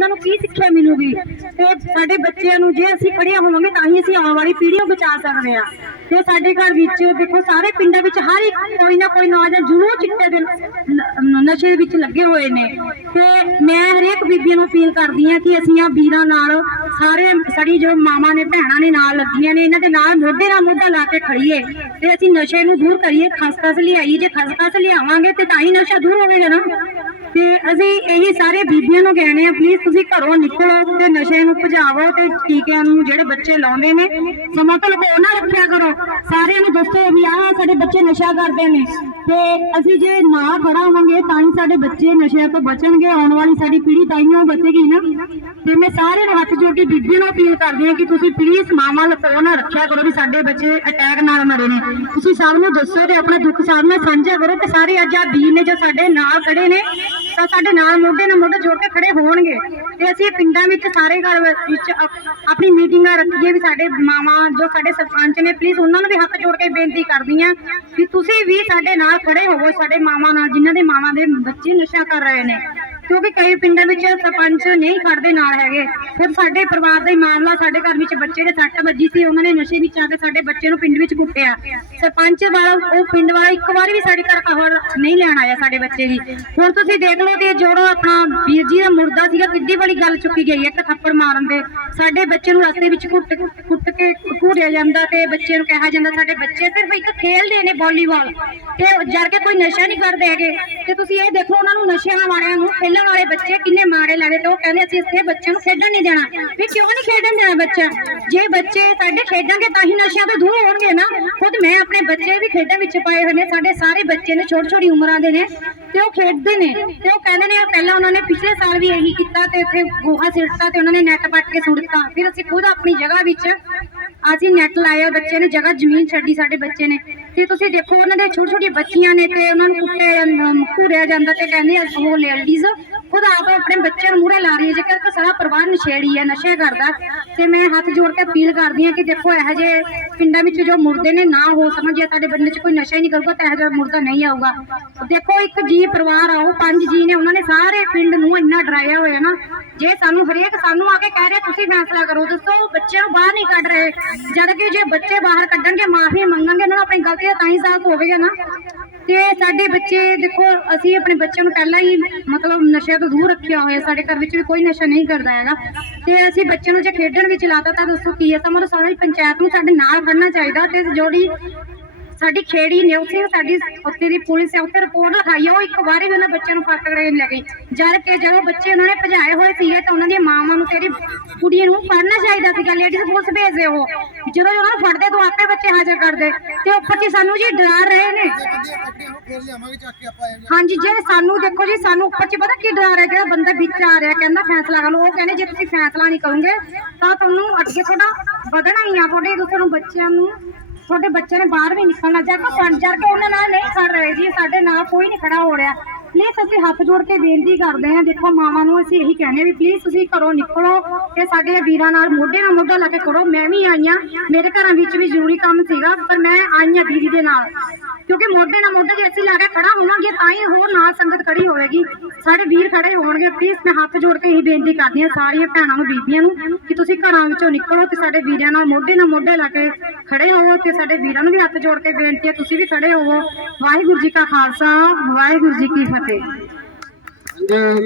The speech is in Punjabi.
ਉਹਨਾਂ ਨੂੰ ਕੀ ਸਿੱਖਿਆ ਮਿਲੂਗੀ? ਤੇ ਸਾਡੇ ਬੱਚਿਆਂ ਨੂੰ ਜੇ ਅਸੀਂ ਪੜ੍ਹਿਆ ਹੋਵਾਂਗੇ ਤਾਂ ਹੀ ਅਸੀਂ ਆਉਣ ਵਾਲੀ ਪੀੜ੍ਹੀ ਨੂੰ ਬਚਾ ਸਕਦੇ ਆ ਤੇ ਸਾਡੇ ਘਰ ਵਿੱਚ ਦੇਖੋ, ਸਾਰੇ ਪਿੰਡਾਂ ਵਿੱਚ ਹਰ ਇੱਕ ਕੋਈ ਨਾ ਕੋਈ ਨੌਜਵਾਨ ਜ਼ਰੂਰ ਚਿੱਟੇ ਦੇ ਨਸ਼ੇ ਵਿੱਚ ਲੱਗੇ ਹੋਏ ਨੇ। ਤੇ ਮੈਂ ਹਰੇਕ ਬੀਬੀਆਂ ਨੂੰ ਅਪੀਲ ਕਰਦੀ ਆ ਕਿ ਅਸੀਂ ਆ ਵੀਰਾਂ ਨਾਲ ਸਾਰੇ ਸਾਡੀ ਜੋ ਮਾਮਾ ਨੇ, ਭੈਣਾਂ ਨੇ ਨਾਲ ਲੱਗੀਆਂ ਨੇ, ਇਹਨਾਂ ਦੇ ਨਾਲ ਮੋਢੇ ਨਾਲ ਮੋਢਾ ਲਾ ਕੇ ਖੜੀਏ ਤੇ ਅਸੀਂ ਨਸ਼ੇ ਨੂੰ ਦੂਰ ਕਰੀਏ। ਖਸਖਸ ਲਿਆਈਏ ਜੇ ਖਸਖਸ ਲਿਆਵਾਂਗੇ ਤੇ ਤਾਂ ਹੀ ਨਸ਼ਾ ਦੂਰ ਹੋਵੇਗਾ ਨਾ। ਤੇ ਅਸੀਂ ਇਹੀ ਸਾਰੇ ਬੀਬੀਆਂ ਨੂੰ ਕਹਿਣੇ ਆ ਪਲੀਜ਼ ਤੁਸੀਂ ਘਰੋਂ ਨਿਕਲੋ ਤੇ ਨਸ਼ੇ ਨੂੰ ਭਜਾਵੋ ਤੇ ਟੀਕਿਆਂ ਨੂੰ ਜਿਹੜੇ ਬੱਚੇ ਲਾਉਂਦੇ ਨੇ, ਸਮਾਂ ਤੋਂ ਲਗੋ ਨਾ ਰੱਖਿਆ ਕਰੋ। ਸਾਰਿਆਂ ਨੂੰ ਦੱਸੋ ਵੀ ਆਹ ਸਾਡੇ ਬੱਚੇ ਨਸ਼ਾ ਕਰਦੇ ਨੇ। ਤੇ ਅਸੀਂ ਜੇ ਨਾ ਖੜਾ ਹੋਵਾਂਗੇ, ਤਾਂ ਹੀ ਸਾਡੇ ਬੱਚੇ ਨਸ਼ਿਆਂ ਤੋਂ ਬਚਣਗੇ, ਆਉਣ ਵਾਲੀ ਸਾਡੀ ਪੀੜ੍ਹੀ ਤਾਂ ਹੀ ਬਚੇਗੀ ਨਾ। ਤੇ ਮੈਂ ਸਾਰੇ ਨੂੰ ਹੱਥ ਜੋੜ ਕੇ ਬੀਬੀਆਂ ਨੂੰ ਅਪੀਲ ਕਰਦੀ ਹਾਂ ਕਿ ਤੁਸੀਂ ਪਲੀਜ਼ ਮਾਵਾਂ ਲਪੋ ਨਾ ਰੱਖਿਆ ਕਰੋ ਵੀ ਸਾਡੇ ਬੱਚੇ ਅਟੈਕ ਨਾਲ ਮਰੇ ਨੇ। ਤੁਸੀਂ ਸਭ ਨੂੰ ਦੱਸੋ ਤੇ ਆਪਣਾ ਦੁੱਖ ਸਭ ਨਾਲ ਸਾਂਝਾ ਕਰੋ ਤੇ ਸਾਰੇ ਅੱਜ ਆ ਵੀਰ ਨੇ ਜੋ ਸਾਡੇ ਨਾਲ ਖੜੇ ਨੇ, ਤਾਂ ਸਾਡੇ ਨਾਲ ਮੋਢੇ ਨਾਲ ਮੋਢੇ ਜੋੜ ਕੇ ਖੜੇ ਹੋਣਗੇ। ਤੇ ਅਸੀਂ ਪਿੰਡਾਂ ਵਿੱਚ ਸਾਰੇ ਘਰ ਵਿੱਚ ਆਪਣੀ ਮੀਟਿੰਗਾਂ ਰੱਖੀਏ ਵੀ ਸਾਡੇ ਮਾਮਾ ਜੋ ਸਾਡੇ ਸਰਪੰਚ ਨੇ ਪਲੀਜ਼ ਉਹਨਾਂ ਨੂੰ ਵੀ ਹੱਥ ਜੋੜ ਕੇ ਬੇਨਤੀ ਕਰਦੀ ਹਾਂ ਵੀ ਤੁਸੀਂ ਵੀ ਸਾਡੇ ਨਾਲ ਖੜੇ ਹੋਵੋ, ਸਾਡੇ ਮਾਵਾਂ ਨਾਲ, ਜਿਨ੍ਹਾਂ ਦੇ ਮਾਵਾਂ ਦੇ ਬੱਚੇ ਨਸ਼ਾ ਕਰ ਰਹੇ ਨੇ। ਕਿਉਂਕਿ ਕਈ ਪਿੰਡਾਂ ਵਿੱਚ ਸਰਪੰਚ ਨਹੀਂ ਖੜਦੇ ਨਾਲ ਹੈਗੇ। ਫਿਰ ਸਾਡੇ ਪਰਿਵਾਰ ਦਾ ਹੀ ਮਾਮਲਾ, ਸਾਡੇ ਘਰ ਵਿੱਚ ਬੱਚੇ ਦੇ ਸੱਟ ਵੱਜੀ ਸੀ, ਉਹਨਾਂ ਨੇ ਨਸ਼ੇ ਵਿੱਚ ਆ ਕੇ ਸਾਡੇ ਬੱਚੇ ਨੂੰ ਪਿੰਡ ਵਿੱਚ ਕੁੱਟਿਆ। ਸਰਪੰਚ ਵਾਲਾ, ਉਹ ਪਿੰਡ ਵਾਲਾ ਇੱਕ ਵਾਰੀ ਵੀ ਸਾਡੇ ਘਰ ਖਬਰ ਨਹੀਂ ਲੈਣ ਆਇਆ ਸਾਡੇ ਬੱਚੇ ਦੀ। ਹੁਣ ਤੁਸੀਂ ਦੇਖ ਲਓ ਤੇ ਜੋੜੋ ਆਪਣਾ ਵੀਰ ਜੀ ਦਾ ਮੁਰਦਾ ਸੀਗਾ, ਕਿੱਡੀ ਬੜੀ ਗੱਲ ਚੁੱਕੀ ਗਈ, ਇੱਕ ਥੱਪੜ ਮਾਰਨ ਦੇ। ਸਾਡੇ ਬੱਚੇ ਨੂੰ ਰਸਤੇ ਵਿੱਚ ਕੁੱਟ ਕੁੱਟ ਕੇ ਘੂਰਿਆ ਜਾਂਦਾ ਤੇ ਬੱਚੇ ਨੂੰ ਕਿਹਾ ਜਾਂਦਾ, ਸਾਡੇ ਬੱਚੇ ਸਿਰਫ ਇੱਕ ਖੇਲਦੇ ਨੇ ਵਾਲੀਬਾਲ ਤੇ ਜਰ ਕੇ ਕੋਈ ਨਸ਼ਾ ਨਹੀਂ ਕਰਦੇ ਹੈਗੇ। ਤੇ ਤੁਸੀਂ ਇਹ ਦੇਖੋ, ਉਹਨਾਂ ਨੂੰ ਨਸ਼ਿਆਂ ਵਾਲਿਆਂ ਨੂੰ ਖੇਲਣ ਵਾਲੇ ਬੱਚੇ ਕਿੰਨੇ ਮਾੜੇ ਲੱਗਦੇ ਤੇ ਉਹ ਕਹਿੰਦੇ ਅਸੀਂ ਇੱਥੇ ਬੱਚਿਆਂ ਨੂੰ ਖੇਡਣ ਨਹੀਂ ਦੇਣਾ। ਵੀ ਕਿਉਂ ਨਹੀਂ ਖੇਡਣ ਦੇਣਾ ਬੱਚਾ? ਜੇ ਬੱਚੇ ਸਾਡੇ ਖੇਡਾਂਗੇ ਤਾਂ ਹੀ ਨਸ਼ਿਆਂ ਤੋਂ ਦੂਰ ਹੋਣਗੇ ਨਾ। ਖੁਦ ਮੈਂ ਆਪਣੇ ਬੱਚੇ ਵੀ ਖੇਡਾਂ ਵਿੱਚ ਪਾਏ ਹੋਏ ਨੇ, ਸਾਡੇ ਸਾਰੇ ਬੱਚੇ ਨੇ ਛੋਟੀ ਛੋਟੀ ਉਮਰਾਂ ਦੇ ਨੇ ਤੇ ਉਹ ਖੇਡਦੇ ਨੇ ਤੇ ਉਹ ਕਹਿੰਦੇ ਨੇ, ਪਹਿਲਾਂ ਉਹਨਾਂ ਨੇ ਪਿਛਲੇ ਸਾਲ ਵੀ ਇਹੀ ਕੀਤਾ ਤੇ ਇੱਥੇ ਗੋਹਾ ਸਿੱਟਤਾ ਤੇ ਉਹਨਾਂ ਨੇ ਨੈਟ ਪੱਟ ਕੇ ਸੁੱਟਤਾ ਫਿਰ ਅਸੀਂ ਖੁਦ ਆਪਣੀ ਜਗ੍ਹਾ ਵਿੱਚ ਅਸੀਂ ਨੈਟ ਲਾਇਆ, ਬੱਚੇ ਨੇ ਜਗ੍ਹਾ ਜ਼ਮੀਨ ਛੱਡੀ ਸਾਡੇ ਬੱਚੇ ਨੇ। ਤੇ ਤੁਸੀਂ ਦੇਖੋ, ਉਹਨਾਂ ਦੇ ਛੋਟੀ ਛੋਟੀ ਬੱਚੀਆਂ ਨੇ ਤੇ ਉਹਨਾਂ ਨੂੰ ਕੁੱਟਿਆ ਜਾਂਦਾ ਘੂਰਿਆ ਜਾਂਦਾ ਤੇ ਕਹਿੰਦੇ ਉਹ ਲੇਡੀਜ਼ ਖੁਦ ਆਪ ਆਪਣੇ ਬੱਚੇ ਨੂੰ ਮੂਹਰੇ ਲਾ ਰਹੀ ਹੈ ਜੇਕਰ ਕਿ ਸਾਰਾ ਪਰਿਵਾਰ ਨਸ਼ੇੜੀ ਹੈ, ਨਸ਼ੇ ਕਰਦਾ। ਤੇ ਮੈਂ ਹੱਥ ਜੋੜ ਕੇ ਅਪੀਲ ਕਰਦੀ ਹਾਂ ਕਿ ਦੇਖੋ, ਇਹੋ ਜਿਹੇ ਪਿੰਡਾਂ ਵਿੱਚ ਜੋ ਮੁਰਦੇ ਨੇ, ਨਾ ਹੋ ਸਮਝ ਜੇ ਸਾਡੇ ਬੰਦੇ 'ਚ ਕੋਈ ਨਸ਼ਾ ਹੀ ਨਹੀਂ ਕਰੂਗਾ ਤਾਂ ਇਹੋ ਜਿਹਾ ਮੁਰਦਾ ਨਹੀਂ ਆਊਗਾ। ਦੇਖੋ, ਇੱਕ ਜੀ ਪਰਿਵਾਰ ਆਓ ਪੰਜ ਜੀ ਨੇ, ਉਹਨਾਂ ਨੇ ਸਾਰੇ ਪਿੰਡ ਨੂੰ ਇੰਨਾ ਡਰਾਇਆ ਹੋਇਆ ਨਾ, ਜੇ ਸਾਨੂੰ ਹਰੇਕ ਸਾਨੂੰ ਆ ਕੇ ਕਹਿ ਰਿਹਾ, ਤੁਸੀਂ ਫੈਸਲਾ ਕਰੋ, ਦੱਸੋ ਬੱਚੇ ਨੂੰ ਬਾਹਰ ਨਹੀਂ ਕੱਢ ਰਹੇ। ਜਦ ਕਿ ਜੇ ਬੱਚੇ ਬਾਹਰ ਕੱਢਣਗੇ ਮਾਫੀ ਮੰਗਣਗੇ, ਉਹਨਾਂ ਨੂੰ ਆਪਣੀ ਗਲਤੀ ਦਾ ਤਾਂ ਹੀ ਸਾਥ ਹੋਵੇਗਾ ਨਾ। ਤੇ ਸਾਡੇ ਬੱਚੇ, ਦੇਖੋ, ਅਸੀਂ ਆਪਣੇ ਬੱਚਿਆਂ ਨੂੰ ਪਹਿਲਾਂ ਹੀ ਮਤਲਬ ਨਸ਼ਿਆਂ ਤੋਂ ਦੂਰ ਰੱਖਿਆ ਹੋਇਆ, ਸਾਡੇ ਘਰ ਵਿੱਚ ਵੀ ਕੋਈ ਨਸ਼ਾ ਨਹੀਂ ਕਰਦਾ ਹੈਗਾ। ਤੇ ਅਸੀਂ ਬੱਚਿਆਂ ਨੂੰ ਜੇ ਖੇਡਣ ਵਿੱਚ ਲਾਤਾ, ਤਾਂ ਦੱਸੋ ਕੀ ਹੈ? ਤਾਂ ਮਤਲਬ ਸਾਰੀ ਪੰਚਾਇਤ ਨੂੰ ਸਾਡੇ ਨਾਲ ਖੜਨਾ ਚਾਹੀਦਾ, ਤੇ ਜਿਹੜੀ ਸਾਡੀ ਖੇੜੀ ਨੇ, ਉੱਥੇ ਸਾਡੀ ਉੱਥੇ ਦੀ ਪੁਲਿਸ ਹੈ, ਉੱਥੇ ਰਿਪੋਰਟ ਲਿਖਾਈ ਆ, ਉਹ ਇੱਕ ਵਾਰੀ ਵੀ ਉਹਨਾਂ ਬੱਚਿਆਂ ਨੂੰ ਫੜ ਕੇ ਲੈ ਗਈ ਜਦ ਕਿ ਜਦੋਂ ਬੱਚੇ ਉਹਨਾਂ ਨੇ ਭਜਾਏ ਹੋਏ ਸੀਗੇ, ਤਾਂ ਉਹਨਾਂ ਦੀਆਂ ਮਾਵਾਂ ਨੂੰ ਤੇਰੀ ਕੁੜੀ ਨੂੰ ਫੜਨਾ ਚਾਹੀਦਾ ਸੀਗਾ ਲੇਡੀਜ਼ ਪੁਲਿਸ ਭੇਜਦੇ ਉਹ। ਜਦੋਂ ਉਹਨਾਂ ਨੂੰ ਫੜਦੇ, ਤਾਂ ਆਪੇ ਬੱਚੇ ਹਾਜ਼ਰ ਕਰਦੇ ਤੇ ਉੱਪਰ ਜੀ ਸਾਨੂੰ ਜੀ ਡਰਾ ਰਹੇ ਨੇ। ਹਾਂਜੀ, ਜੇ ਸਾਨੂੰ ਦੇਖੋ ਜੀ, ਸਾਨੂੰ ਉੱਪਰ ਚ ਪਤਾ ਕੀ ਡਰ ਹੈ ਜਿਹੜਾ ਬੰਦਾ ਵਿੱਚ ਆ ਰਿਹਾ, ਕਹਿੰਦਾ ਫੈਸਲਾ ਕਰ ਲਓ। ਉਹ ਕਹਿੰਦੇ, ਜੇ ਤੁਸੀਂ ਫੈਸਲਾ ਨਹੀਂ ਕਰੋਗੇ, ਤਾਂ ਤੁਹਾਨੂੰ ਅੱਗੇ ਤੁਹਾਡਾ ਵਧਣਾ ਹੀ ਆ, ਤੁਹਾਡੇ ਤੁਹਾਨੂੰ ਬੱਚਿਆਂ ਨੂੰ ਤੁਹਾਡੇ ਬੱਚੇ ਨੇ ਬਾਹਰ ਵੀ ਨਿਕਲਣਾ, ਜਾ ਕੇ ਪੰਜ ਜਰ ਕੇ ਉਹਨਾਂ ਨਾਲ ਨਹੀਂ ਖੜ ਰਹੇ ਜੀ, ਸਾਡੇ ਨਾਲ ਕੋਈ ਨਹੀਂ ਖੜਾ ਹੋ ਰਿਹਾ। ਪਲੀਜ਼ ਅਸੀਂ ਹੱਥ ਜੋੜ ਕੇ ਬੇਨਤੀ ਕਰਦੇ ਹਾਂ, ਦੇਖੋ ਮਾਵਾਂ ਨੂੰ ਅਸੀਂ ਇਹੀ ਕਹਿੰਦੇ ਵੀ ਪਲੀਜ਼ ਤੁਸੀਂ ਘਰੋਂ ਨਿਕਲੋ ਤੇ ਸਾਡੇ ਵੀਰਾਂ ਨਾਲ ਮੋਢੇ ਨਾਲ ਮੋਢਾ ਲਾ ਕੇ ਖੜੋ ਮੈਂ ਵੀ ਆਈ ਆ ਮੇਰੇ ਘਰਾਂ ਵਿੱਚ ਵੀ ਜ਼ਰੂਰੀ ਕੰਮ ਸੀਗਾ, ਪਰ ਮੈਂ ਆਈ ਆ ਦੀਦੀ ਦੇ ਨਾਲ। ਕਿਉਂਕਿ ਮੋਢੇ ਨਾਲ ਮੋਢੇ ਜੇ ਅਸੀਂ ਲਾ ਕੇ ਖੜਾ ਹੋਵਾਂਗੇ, ਤਾਂ ਹੀ ਹੋਰ ਨਾਲ ਸੰਗਤ ਖੜੀ ਹੋਵੇਗੀ। ਸਾਡੇ ਵੀਰ ਖੜੇ ਹੋਣਗੇ ਪਲੀਜ਼ ਮੈਂ ਹੱਥ ਜੋੜ ਕੇ ਇਹੀ ਬੇਨਤੀ ਕਰਦੀ ਹਾਂ ਸਾਰੀਆਂ ਭੈਣਾਂ ਨੂੰ, ਬੀਬੀਆਂ ਨੂੰ, ਕਿ ਤੁਸੀਂ ਘਰਾਂ ਵਿੱਚੋਂ ਨਿਕਲੋ ਤੇ ਸਾਡੇ ਵੀਰਾਂ ਨਾਲ ਮੋਢੇ ਨਾਲ ਮੋਢੇ ਲਾ ਕੇ ਖੜੇ ਹੋਵੋ ਤੇ ਸਾਡੇ ਵੀਰਾਂ ਨੂੰ ਵੀ ਹੱਥ ਜੋੜ ਕੇ ਬੇਨਤੀ ਹੈ ਤੁਸੀਂ ਵੀ ਖੜੇ ਹੋਵੋ। ਵਾਹਿਗੁਰੂ ਜੀ ਕਾ ਖਾਲਸਾ, ਵਾਹਿਗੁਰੂ ਜੀ ਕੀ ਫਤਿਹ। 对，反。